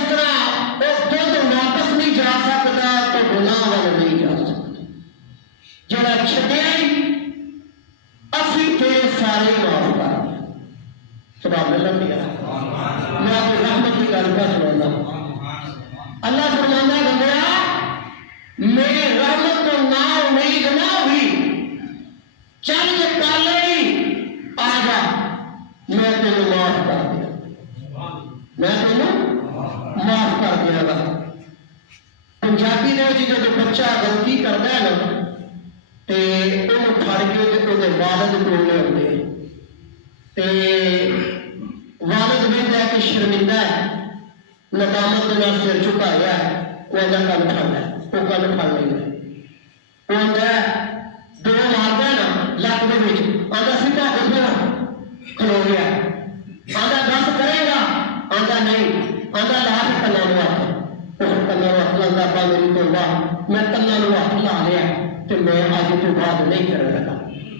جس طرح وہ دودھ واپس نہیں جا سکتا تو گناہ وال نہیں جا سکتا. جڑا چھڈیا اسی تیرے سارے معاف کر دیا. سبحان اللہ نہیں ہے. میں اپنی رحمت کی گل کر سنا. اللہ فرماتا ہے بندیا میرے رحمت کو نا امید نہ ہوئی چند کالے آ جا میں تینوں معاف کر دیا. میں تینوں معاف کر دیا گا. پنجابی نے جب بچہ غلطی کرتا ہے نا تو انہوں پھڑ کے وہ والد کو لے آتے والد بھی لے کے شرمندہ ہے ندامت کے نام سر چکایا ہے. وہ اندر کل کھانا ہے وہ کل کھا لیں گے. وہ اندر دو مارتا ہے نا لک کے آدھا سیدھا کچھ کھلو گیا. آدھا دس کرے گا آدھا نہیں آدھا لا کے کلا لو ہاتھ اس کلا ہاتھ لاتا پا میری تو واہ میں کلا لو ہاتھ لا لیا تو میں آج تو بات نہیں کرنے لگا.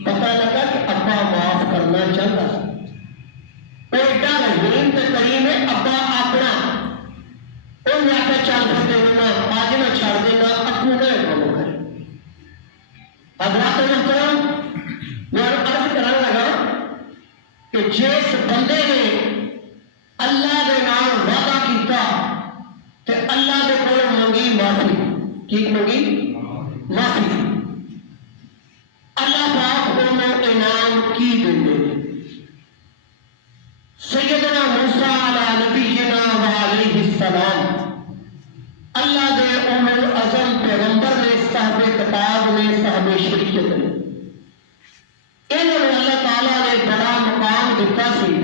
پتا لگا کہ ابا معاف کرنا چاہتا ہے. ایڈا رحیم تے کریم ہے ابا اپنا وہ میں آتا چل پھر دینا آج میں چھڑ دینا اپنے کام کرے. حضرات محترم میں عرض کرنے لگا کہ جس بندے نے اللہ دے نام وعدہ کیتا تے اللہ دے کول منگی معافی. کی منگی؟ معافی. اللہ پاک انہوں انعام کی دیں. سیدنا موسیٰ علیہ نبینا وعلیہ السلام اللہ دے اولو العزم پیغمبر نے صاحب کتاب نے صاحب شریعت نے انہوں نے اللہ تعالیٰ نے بڑا مقام دیتا سی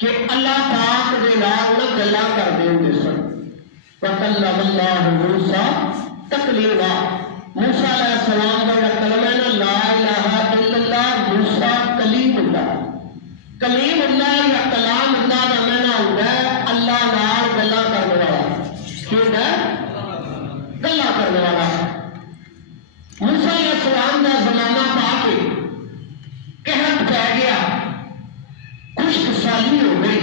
کہ اللہ پاک دے نال نہ گلا کر دیں سن. وَكَلَّمَ اللَّهُ مُوسَىٰ تَكْلِيمًا. موسیٰ علیہ السلام کا کلمہ ہے لا الہ الا اللہ موسیٰ کلیم اللہ. کلیم اللہ یا کلام اللہ کا معنی ہوتا ہے اللہ نال گلا کرنے والا. کیوں ہے گلا کرنے والا. موسیٰ علیہ السلام کا زمانہ پا کے قحط پہ گیا خشک سالی ہو گئی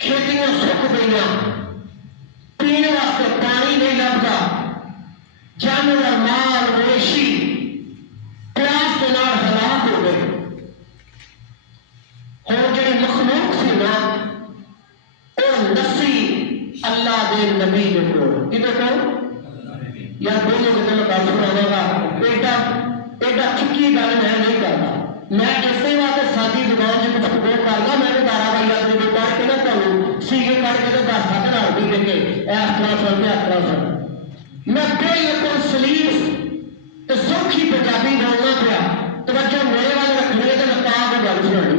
کھیتیاں سک گئی پینے واسطے پانی نہیں لبدا جانور مال مویشی پیاس کے نال ہلاک ہو گئے. اور جڑی مخلوق سی نا وہ نسی اللہ دے نبی دے کول کدے کول یا بولو کہ میں گل سناواں گا ایڈا چکی گل میں نہیں کرتا. میں اسے واسطے سادی زبان چ کچھ بول کرنا میں دارا بھائی اپنے کو پڑھ کے نہ کروں سیگے کر کے تو دس تک نہ بھی دے کے اس طرح سن میں بالکل سلیس تو سوکھی پنجابی بولنا پیا. توجہ میرے والے رکھنے تو میں پاک کو گل سنانی.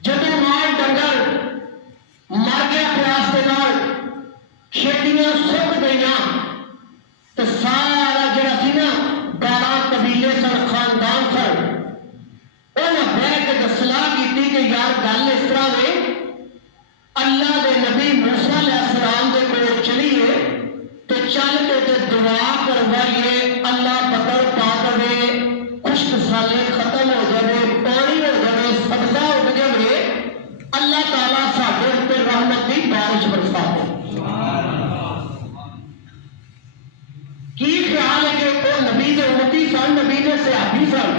جب مال ڈنگر مر گیا پیاس کے نال کھیتیاں سک گئی تو سارا جڑا سی نا 12 قبیلے سن خاندان سن انہیں بہ کے سلاح کی کہ یار گل اس طرح وے اللہ دے نبی موسیٰ علیہ السلام دے کول چلیے تو چل کے دعا کروائیے اللہ بدل پا دے خشک سالے ختم ہو جائے پانی ہو جائے سبزہ ہو جائے اللہ تعالیٰ ساڈے اوپر رحمت کی بارش برسا دے. کی خیال ہے کہ وہ نبی دے امتی سن نبی دے صحابی سن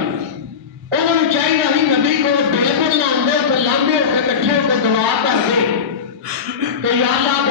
انہوں نے چاہیے ہی نبی کو بالکل نہ اندر لمبے ہو کے کٹھے ہو کے دعا کر دے کہ یا اللہ